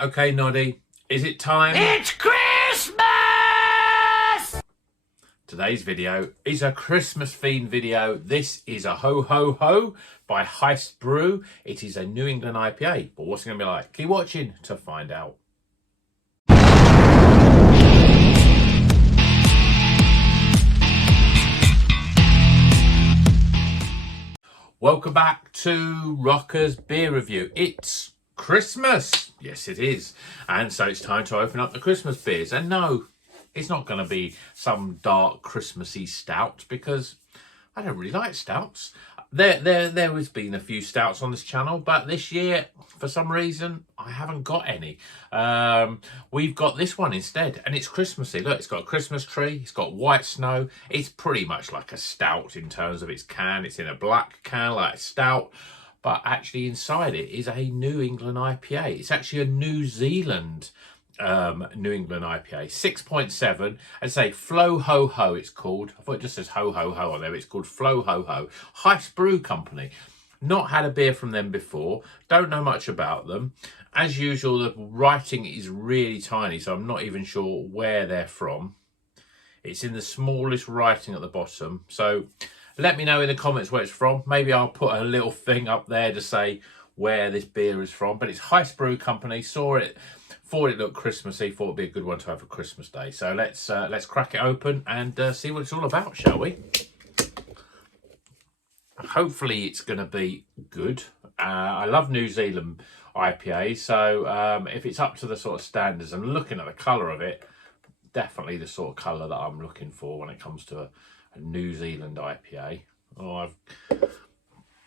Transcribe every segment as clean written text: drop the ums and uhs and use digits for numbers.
Okay, Noddy, is it time? It's Christmas! Today's video is a Christmas themed video. This is a Ho Ho Ho by Heist Brew. It is a New England IPA, but what's it going to be like? Keep watching to find out. Welcome back to Rocker's Beer Review. It's Christmas. Yes, it is. And so it's time to open up the Christmas beers. And no, it's not going to be some dark Christmassy stout because I don't really like stouts. There has been a few stouts on this channel, but this year, for some reason, I haven't got any. We've got this one instead, and it's Christmassy. Look, it's got a Christmas tree, it's got white snow. It's pretty much like a stout in terms of its can. It's in a black can like a stout, but actually inside it is a New England IPA. It's actually a New Zealand New England IPA, 6.7. I'd say Flo Ho Ho it's called. I thought it just says Ho Ho Ho on there. It's called Flo Ho Ho. Heist Brew Company. Not had a beer from them before. Don't know much about them. As usual, the writing is really tiny, so I'm not even sure where they're from. It's in the smallest writing at the bottom. So let me know in the comments where it's from. Maybe I'll put a little thing up there to say where this beer is from. But it's Heist Brew Company. Saw it. Thought it looked Christmassy, thought it'd be a good one to have for Christmas Day. So let's crack it open and see what it's all about, shall we? Hopefully it's going to be good. I love New Zealand IPA, so if it's up to the sort of standards, and looking at the colour of it, definitely the sort of colour that I'm looking for when it comes to a New Zealand IPA. Oh, I've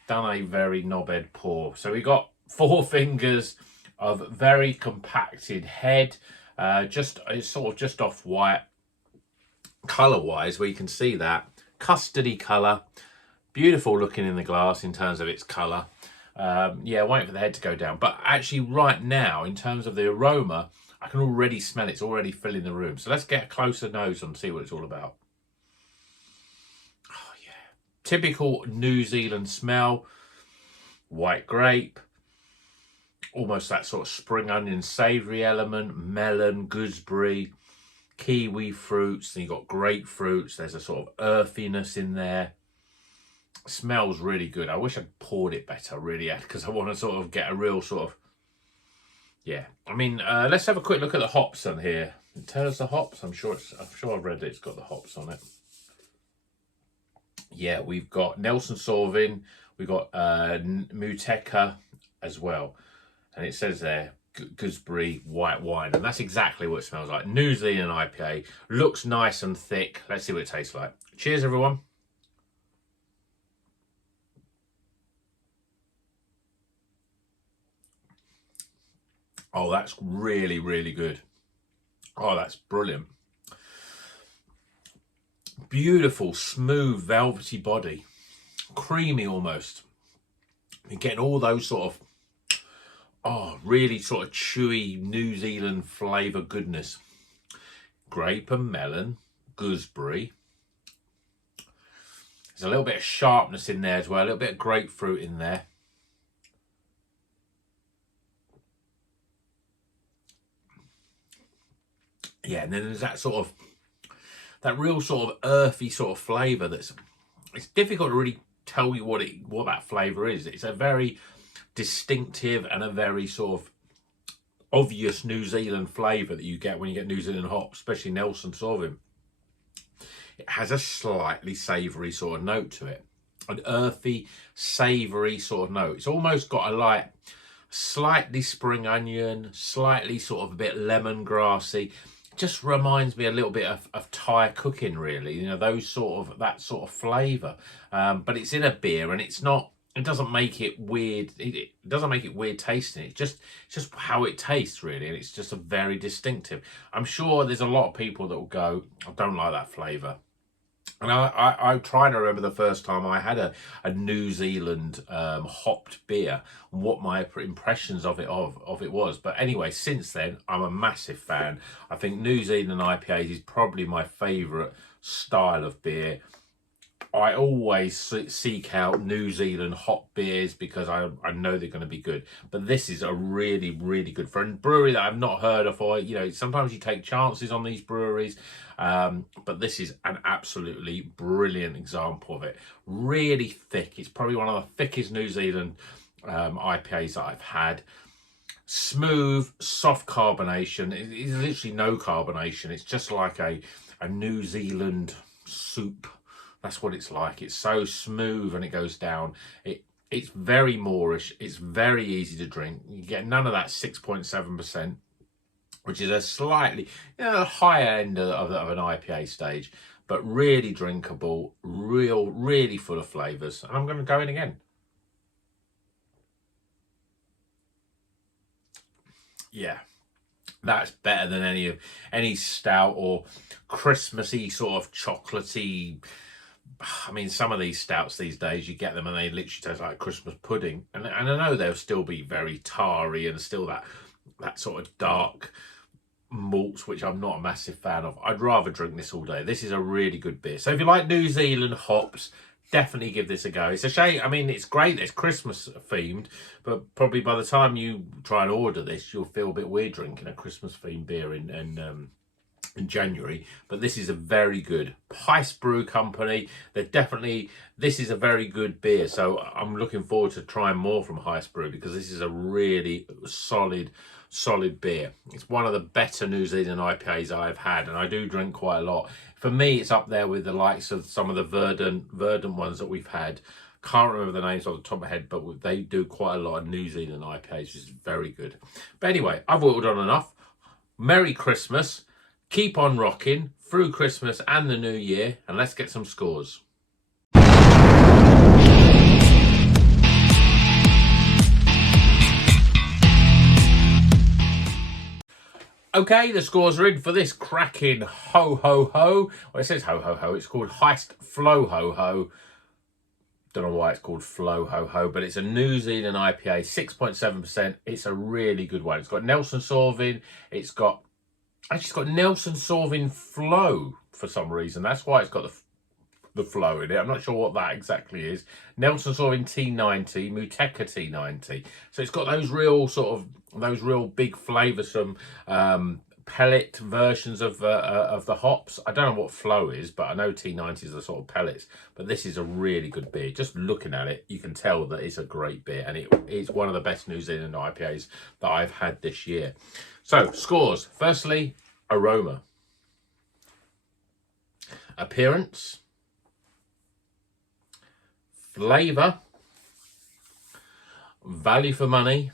done a very knobhead pour. So we got 4 fingers of very compacted head, it's sort of just off white. Colour wise, we can see that custardy colour, beautiful looking in the glass in terms of its colour. Yeah, waiting for the head to go down, but actually right now in terms of the aroma, I can already smell it's already filling the room. So let's get a closer nose and see what it's all about. Oh yeah, typical New Zealand smell, white grape, almost that sort of spring onion savoury element, melon, gooseberry, kiwi fruits, then you've got grapefruits, there's a sort of earthiness in there. Smells really good. I wish I'd poured it better, really, because I want to sort of get a real sort of, yeah. I mean, let's have a quick look at the hops on here. Tell us the hops. I'm sure I've read it's got the hops on it. Yeah, we've got Nelson Sauvin, we've got Muteca as well. And it says there, gooseberry white wine. And that's exactly what it smells like. New Zealand IPA. Looks nice and thick. Let's see what it tastes like. Cheers, everyone. Oh, that's really, really good. Oh, that's brilliant. Beautiful, smooth, velvety body. Creamy almost. You're getting all those sort of, oh, really sort of chewy New Zealand flavour goodness. Grape and melon, gooseberry. There's a little bit of sharpness in there as well, a little bit of grapefruit in there. Yeah, and then there's that sort of, that real sort of earthy sort of flavour that's, it's difficult to really tell you what that flavour is. It's a very distinctive and a very sort of obvious New Zealand flavour that you get when you get New Zealand hops, especially Nelson Sauvin. It has a slightly savoury sort of note to it, an earthy, savoury sort of note. It's almost got a light, slightly spring onion, slightly sort of a bit lemongrassy. Just reminds me a little bit of Thai cooking, really. You know, that sort of flavour. But it's in a beer, and it's not. It doesn't make it weird. It doesn't make it weird tasting. It's just how it tastes, really, and it's just a very distinctive. I'm sure there's a lot of people that will go, I don't like that flavour. And I'm trying to remember the first time I had a New Zealand hopped beer and what my impressions of it was. But anyway, since then, I'm a massive fan. I think New Zealand IPAs is probably my favourite style of beer. I always seek out New Zealand hop beers because I know they're going to be good. But this is a really, really good for a brewery that I've not heard of. Or, you know, sometimes you take chances on these breweries. But this is an absolutely brilliant example of it. Really thick. It's probably one of the thickest New Zealand IPAs that I've had. Smooth, soft carbonation. It's literally no carbonation. It's just like a New Zealand soup. That's what it's like. It's so smooth and it goes down. It's very moorish. It's very easy to drink. You get none of that 6.7%, which is a slightly higher end of an IPA stage, but really drinkable, really full of flavours. And I'm going to go in again. Yeah. That's better than any stout or Christmassy sort of chocolatey. I mean, some of these stouts these days, you get them and they literally taste like Christmas pudding. And I know they'll still be very tarry and still that sort of dark malts, which I'm not a massive fan of. I'd rather drink this all day. This is a really good beer. So if you like New Zealand hops, definitely give this a go. It's a shame. I mean, it's great. It's Christmas themed, but probably by the time you try and order this, you'll feel a bit weird drinking a Christmas themed beer in January. But this is a very good Heist Brew Company. This is a very good beer. So I'm looking forward to trying more from Heist Brew because this is a really solid beer. It's one of the better New Zealand IPAs I've had, and I do drink quite a lot. For me, it's up there with the likes of some of the Verdant ones that we've had. Can't remember the names off the top of my head, but they do quite a lot of New Zealand IPAs, which is very good. But anyway, I've whittled on enough. Merry Christmas. Keep on rocking through Christmas and the New Year, and let's get some scores. Okay, the scores are in for this cracking Ho Ho Ho. Well, it says Ho Ho Ho. It's called Heist Flo Ho Ho. Don't know why it's called Flo Ho Ho, but it's a New Zealand IPA, 6.7%. It's a really good one. It's got Nelson Sauvin. It's got Nelson Sauvin Flow for some reason. That's why it's got the flow in it. I'm not sure what that exactly is. Nelson Sauvin T90, Muteka T90. So it's got those real big flavoursome pellet versions of the hops. I don't know what flow is, but I know T90s are sort of pellets. But this is a really good beer. Just looking at it, you can tell that it's a great beer, and it's one of the best New Zealand IPAs that I've had this year. So scores. Firstly, aroma, appearance, flavour, value for money,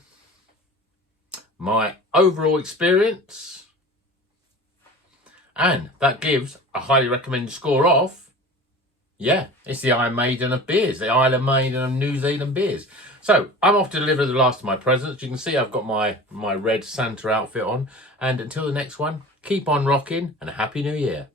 my overall experience, and that gives a highly recommended score of, it's the Iron Maiden of beers, the Iron Maiden of New Zealand beers. So I'm off to deliver the last of my presents. You can see I've got my red Santa outfit on, and until the next one, keep on rocking and a Happy New Year.